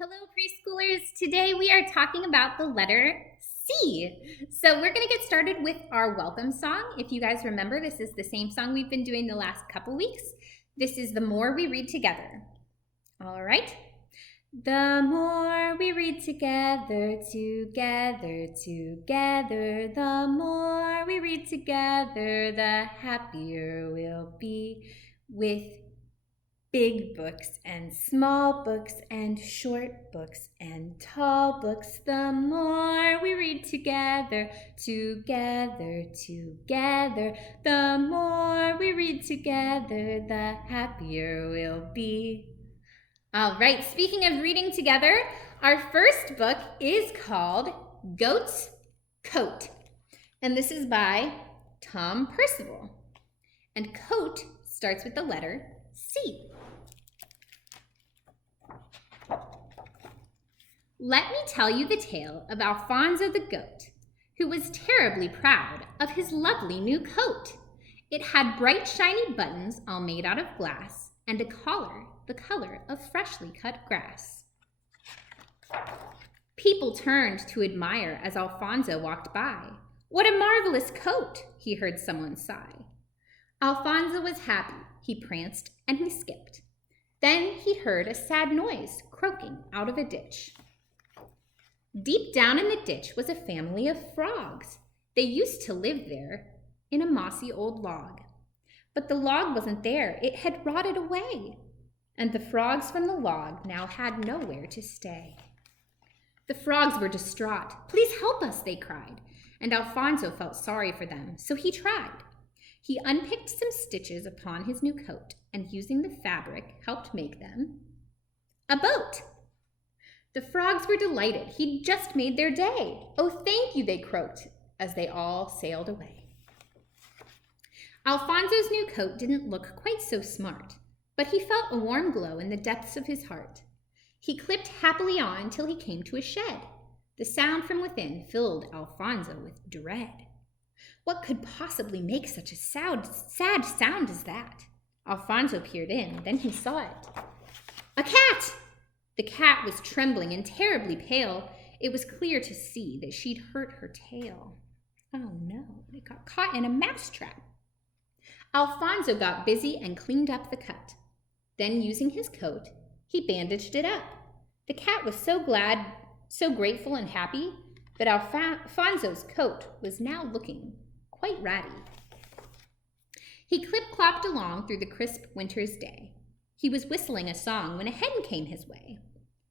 Hello, preschoolers. Today we are talking about the letter C. So we're going to get started with our welcome song. If you guys remember, this is the same song we've been doing the last couple weeks. This is The More We Read Together. All right. The more we read together, together, together, the more we read together, the happier we'll be with big books and small books and short books and tall books. The more we read together, together, together, the more we read together, the happier we'll be. All right, speaking of reading together, our first book is called Goat's Coat, and this is by Tom Percival. And coat starts with the letter C. Let me tell you the tale of Alfonso the goat, who was terribly proud of his lovely new coat. It had bright shiny buttons all made out of glass and a collar the color of freshly cut grass. People turned to admire as Alfonso walked by. What a marvelous coat, he heard someone sigh. Alfonso was happy. He pranced and he skipped. Then he heard a sad noise croaking out of a ditch. Deep down in the ditch was a family of frogs. They used to live there in a mossy old log. But the log wasn't there. It had rotted away. And the frogs from the log now had nowhere to stay. The frogs were distraught. Please help us, they cried. And Alfonso felt sorry for them, so he tried. He unpicked some stitches upon his new coat and using the fabric helped make them a boat. The frogs were delighted. He'd just made their day. Oh, thank you, they croaked as they all sailed away. Alfonso's new coat didn't look quite so smart, but he felt a warm glow in the depths of his heart. He clipped happily on till he came to a shed. The sound from within filled Alfonso with dread. What could possibly make such a sad sound as that? Alfonso peered in, then he saw it. A cat! The cat was trembling and terribly pale. It was clear to see that she'd hurt her tail. Oh no, it got caught in a mousetrap. Alfonso got busy and cleaned up the cut. Then, using his coat, he bandaged it up. The cat was so glad, so grateful and happy that Alfonso's coat was now looking quite ratty. He clip-clopped along through the crisp winter's day. He was whistling a song when a hen came his way.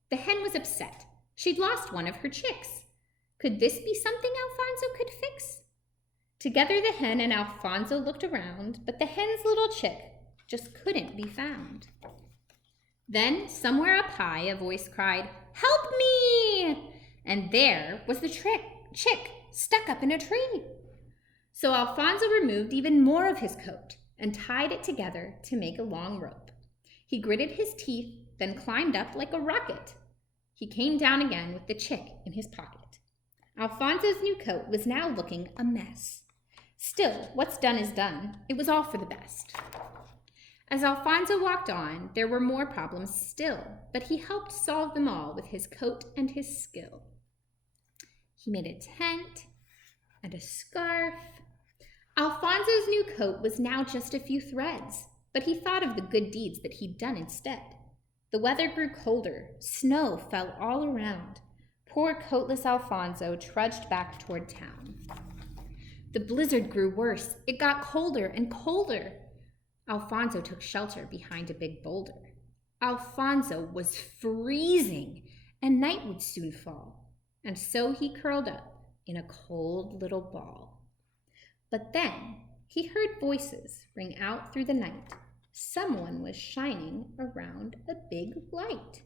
The hen was upset. She'd lost one of her chicks. Could this be something Alfonso could fix? Together the hen and Alfonso looked around, but the hen's little chick just couldn't be found. Then, somewhere up high, a voice cried, "Help me!" And there was the chick stuck up in a tree. So Alfonso removed even more of his coat and tied it together to make a long rope. He gritted his teeth, then climbed up like a rocket. He came down again with the chick in his pocket. Alfonso's new coat was now looking a mess. Still, what's done is done. It was all for the best. As Alfonso walked on, there were more problems still, but he helped solve them all with his coat and his skill. He made a tent and a scarf. Alfonso's new coat was now just a few threads, but he thought of the good deeds that he'd done instead. The weather grew colder. Snow fell all around. Poor coatless Alfonso trudged back toward town. The blizzard grew worse. It got colder and colder. Alfonso took shelter behind a big boulder. Alfonso was freezing, and night would soon fall, and so he curled up in a cold little ball. But then he heard voices ring out through the night. Someone was shining around a big light.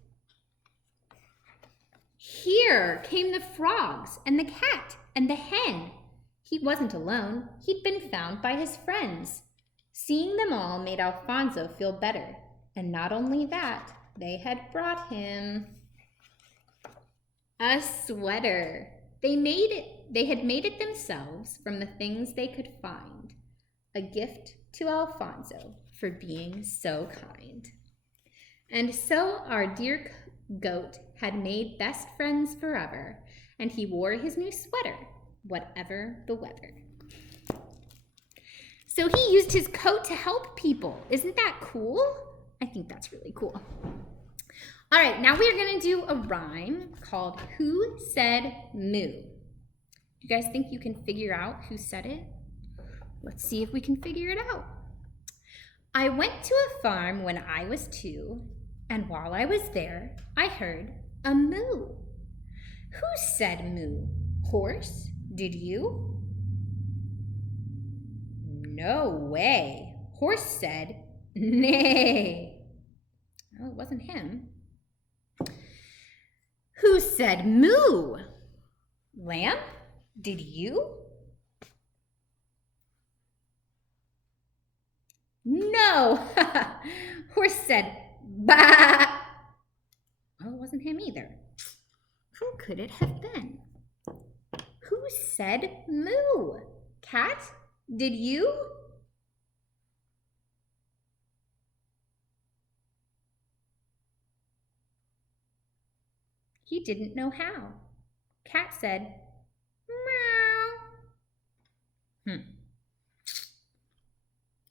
Here came the frogs and the cat and the hen. He wasn't alone. He'd been found by his friends. Seeing them all made Alfonso feel better. And not only that, they had brought him a sweater. They had made it themselves from the things they could find. A gift to Alfonso for being so kind. And so our dear Goat had made best friends forever, and he wore his new sweater, whatever the weather. So he used his coat to help people. Isn't that cool? I think that's really cool. All right, now we are going to do a rhyme called Who Said Moo? Do you guys think you can figure out who said it? Let's see if we can figure it out. I went to a farm when I was 2, and while I was there, I heard a moo. Who said moo? Horse? Did you? No way. Horse said neigh. Oh, it wasn't him. Who said moo? Lamb? Did you? No. Horse said bah. Oh, it wasn't him either. Who could it have been? Who said moo? Cat? Did you? He didn't know how. Cat said, meow.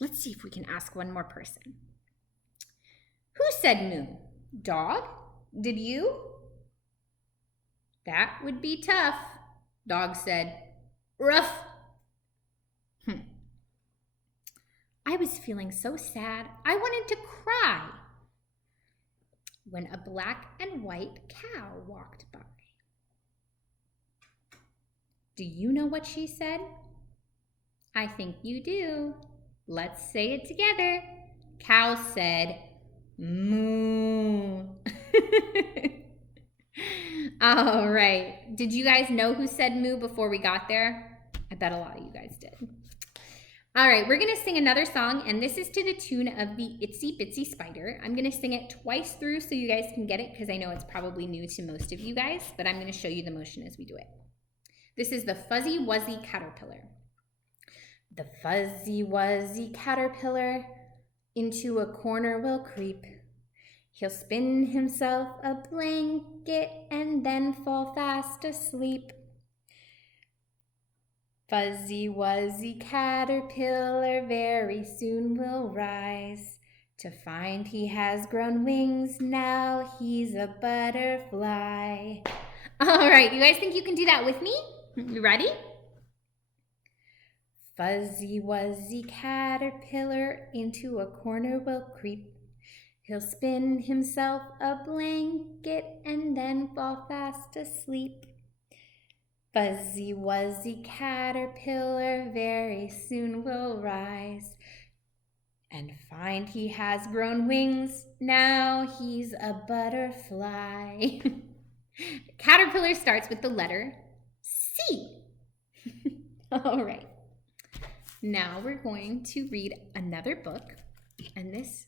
Let's see if we can ask one more person. Who said moo? Dog? Did you? That would be tough. Dog said, ruff. I was feeling so sad, I wanted to cry when a black and white cow walked by. Do you know what she said? I think you do. Let's say it together. Cow said, moo. All right. Did you guys know who said moo before we got there? I bet a lot of you guys did. All right, we're going to sing another song, and this is to the tune of the Itsy Bitsy Spider. I'm going to sing it twice through so you guys can get it, because I know it's probably new to most of you guys, but I'm going to show you the motion as we do it. This is the Fuzzy Wuzzy Caterpillar. The fuzzy wuzzy caterpillar into a corner will creep. He'll spin himself a blanket and then fall fast asleep. Fuzzy wuzzy caterpillar very soon will rise to find he has grown wings. Now he's a butterfly. All right, you guys think you can do that with me? You ready? Fuzzy wuzzy caterpillar into a corner will creep. He'll spin himself a blanket and then fall fast asleep. Fuzzy wuzzy caterpillar very soon will rise and find he has grown wings. Now he's a butterfly. Caterpillar starts with the letter C. All right. Now we're going to read another book, and this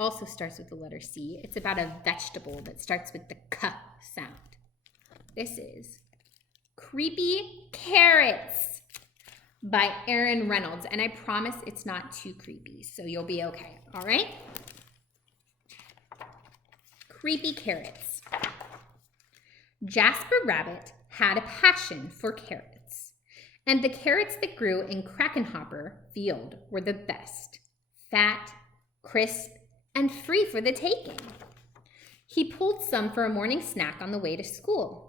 also starts with the letter C. It's about a vegetable that starts with the K sound. This is Creepy Carrots by Aaron Reynolds, and I promise it's not too creepy, so you'll be okay, all right? Creepy Carrots. Jasper Rabbit had a passion for carrots, and the carrots that grew in Krakenhopper Field were the best, fat, crisp, and free for the taking. He pulled some for a morning snack on the way to school.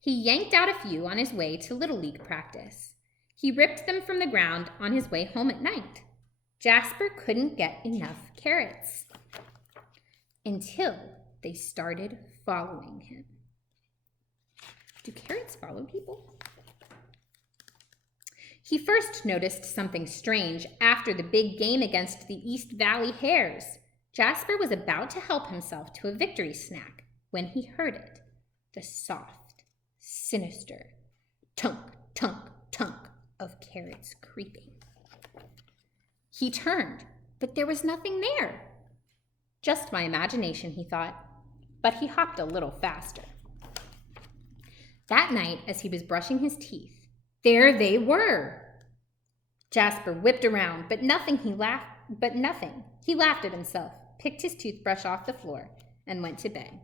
He yanked out a few on his way to Little League practice. He ripped them from the ground on his way home at night. Jasper couldn't get enough carrots until they started following him. Do carrots follow people? He first noticed something strange after the big game against the East Valley Hares. Jasper was about to help himself to a victory snack when he heard it. The soft, sinister tunk, tunk, tunk of carrots creeping. He turned, but there was nothing there. Just my imagination, he thought, but he hopped a little faster. That night, as he was brushing his teeth, there they were. Jasper whipped around, but nothing. He laughed at himself, picked his toothbrush off the floor, and went to bed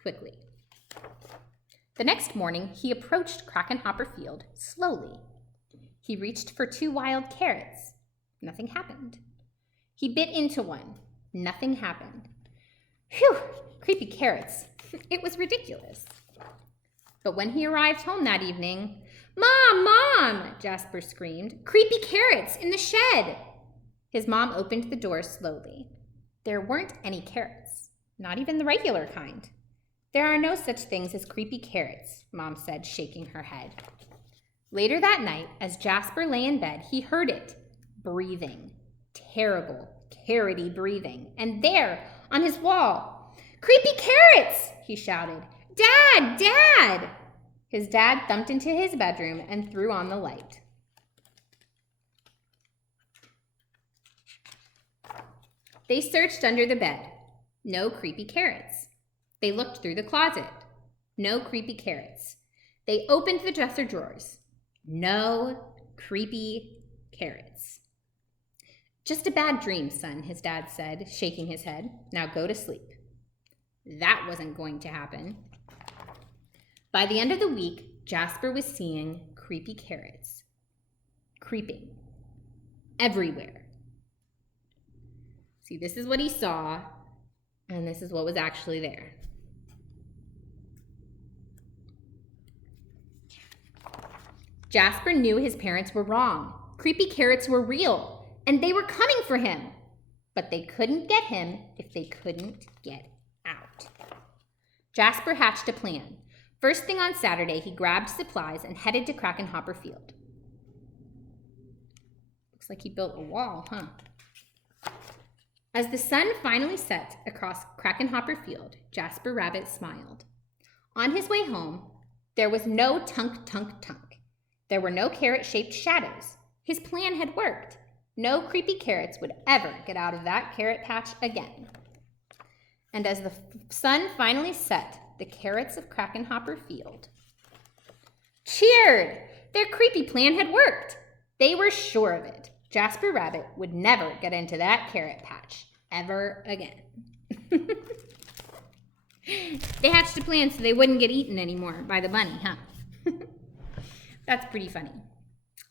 quickly. The next morning, he approached Krakenhopper Field slowly. He reached for 2 wild carrots. Nothing happened. He bit into one. Nothing happened. Phew, creepy carrots. It was ridiculous. But when he arrived home that evening, "Mom, Mom!" Jasper screamed. "Creepy carrots in the shed!" His mom opened the door slowly. There weren't any carrots, not even the regular kind. "There are no such things as creepy carrots," Mom said, shaking her head. Later that night, as Jasper lay in bed, he heard it, breathing. Terrible, carroty breathing. And there, on his wall, "Creepy carrots!" he shouted. "Dad! Dad!" His dad thumped into his bedroom and threw on the light. They searched under the bed. No creepy carrots. They looked through the closet. No creepy carrots. They opened the dresser drawers. No creepy carrots. "Just a bad dream, son," his dad said, shaking his head. "Now go to sleep." That wasn't going to happen. By the end of the week, Jasper was seeing creepy carrots. Creeping. Everywhere. See, this is what he saw, and this is what was actually there. Jasper knew his parents were wrong. Creepy carrots were real, and they were coming for him. But they couldn't get him if they couldn't get out. Jasper hatched a plan. First thing on Saturday, he grabbed supplies and headed to Krakenhopper Field. Looks like he built a wall, huh? As the sun finally set across Krakenhopper Field, Jasper Rabbit smiled. On his way home, there was no tunk, tunk, tunk. There were no carrot-shaped shadows. His plan had worked. No creepy carrots would ever get out of that carrot patch again. And as the sun finally set, the carrots of Krakenhopper Field cheered. Their creepy plan had worked. They were sure of it. Jasper Rabbit would never get into that carrot patch ever again. They hatched a plan so they wouldn't get eaten anymore by the bunny, huh? That's pretty funny.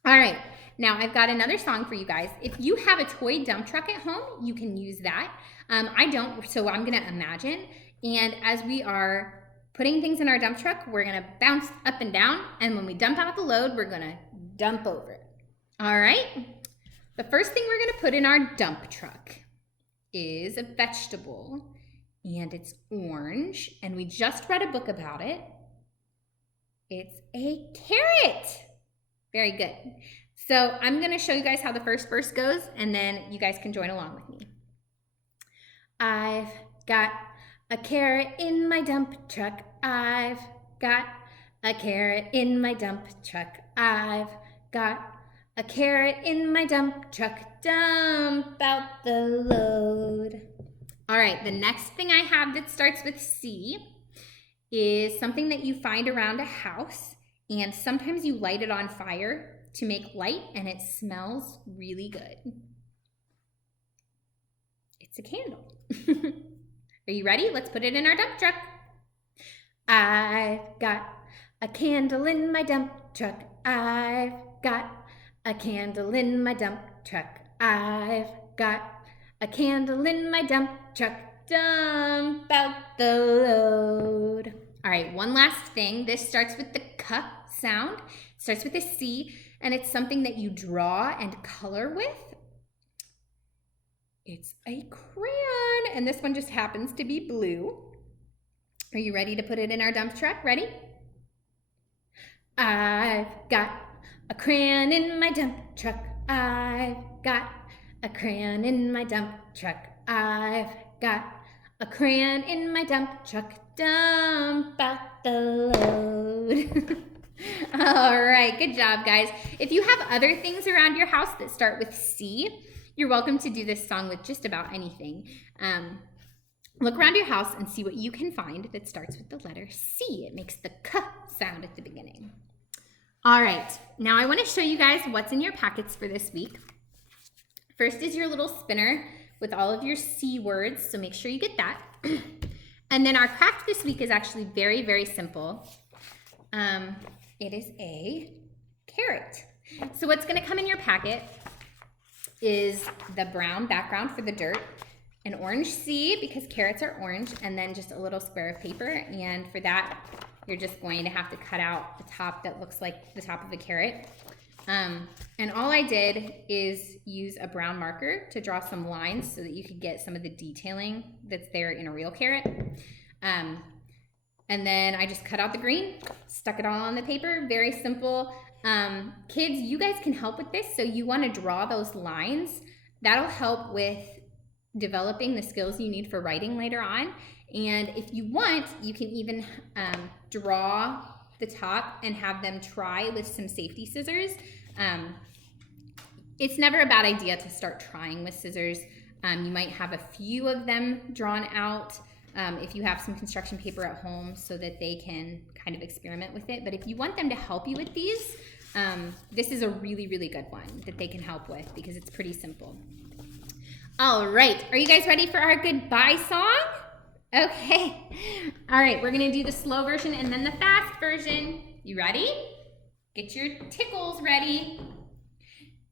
All right, now I've got another song for you guys. If you have a toy dump truck at home, you can use that. I don't, so I'm gonna imagine. And as we are putting things in our dump truck, we're gonna bounce up and down. And when we dump out the load, we're gonna dump over it. All right, the first thing we're gonna put in our dump truck is a vegetable, and it's orange, and we just read a book about it. It's a carrot. Very good. So I'm going to show you guys how the first verse goes, and then you guys can join along with me. I've got a carrot in my dump truck. I've got a carrot in my dump truck. I've got a carrot in my dump truck. Dump out the load. All right, the next thing I have that starts with C is something that you find around a house, and sometimes you light it on fire to make light, and it smells really good. It's a candle. Are you ready? Let's put it in our dump truck. I've got a candle in my dump truck. I've got a candle in my dump truck. I've got a candle in my dump truck. Dump out the load. All right, one last thing. This starts with the K sound. It starts with a C, and it's something that you draw and color with. It's a crayon, and this one just happens to be blue. Are you ready to put it in our dump truck? Ready? I've got a crayon in my dump truck. I've got a crayon in my dump truck. I've got a crayon in my dump truck. Dump out the load. All right, good job, guys. If you have other things around your house that start with C, you're welcome to do this song with just about anything. Look around your house and see what you can find that starts with the letter C. It makes the K sound at the beginning. All right, now I want to show you guys what's in your packets for this week. First is your little spinner with all of your C words, so make sure you get that. And then our craft this week is actually very, very simple. It is a carrot. So what's gonna come in your packet is the brown background for the dirt, an orange seed because carrots are orange, and then just a little square of paper. And for that, you're just going to have to cut out the top that looks like the top of a carrot. And all I did is use a brown marker to draw some lines so that you could get some of the detailing that's there in a real carrot. And then I just cut out the green, stuck it all on the paper, very simple. Kids, you guys can help with this. So you want to draw those lines. That'll help with developing the skills you need for writing later on. And if you want, you can even draw the top and have them try with some safety scissors. It's never a bad idea to start trying with scissors. You might have a few of them drawn out if you have some construction paper at home so that they can kind of experiment with it. But if you want them to help you with these, this is a really, really good one that they can help with because it's pretty simple. All right, are you guys ready for our goodbye song? Okay, all right, we're gonna do the slow version and then the fast version. You ready? Get your tickles ready.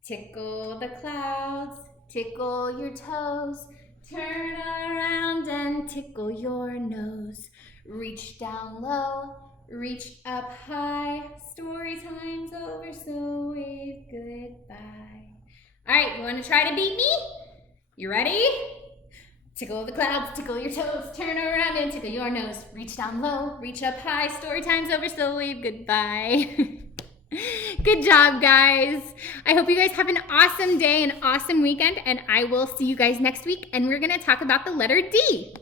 Tickle the clouds, tickle your toes, turn around and tickle your nose. Reach down low, reach up high. Story time's over, so wave goodbye. All right, you wanna try to beat me? You ready? Tickle the clouds, tickle your toes, turn around and tickle your nose. Reach down low, reach up high. Story time's over, so wave goodbye. Good job, guys. I hope you guys have an awesome day, an awesome weekend, and I will see you guys next week, and we're gonna talk about the letter D.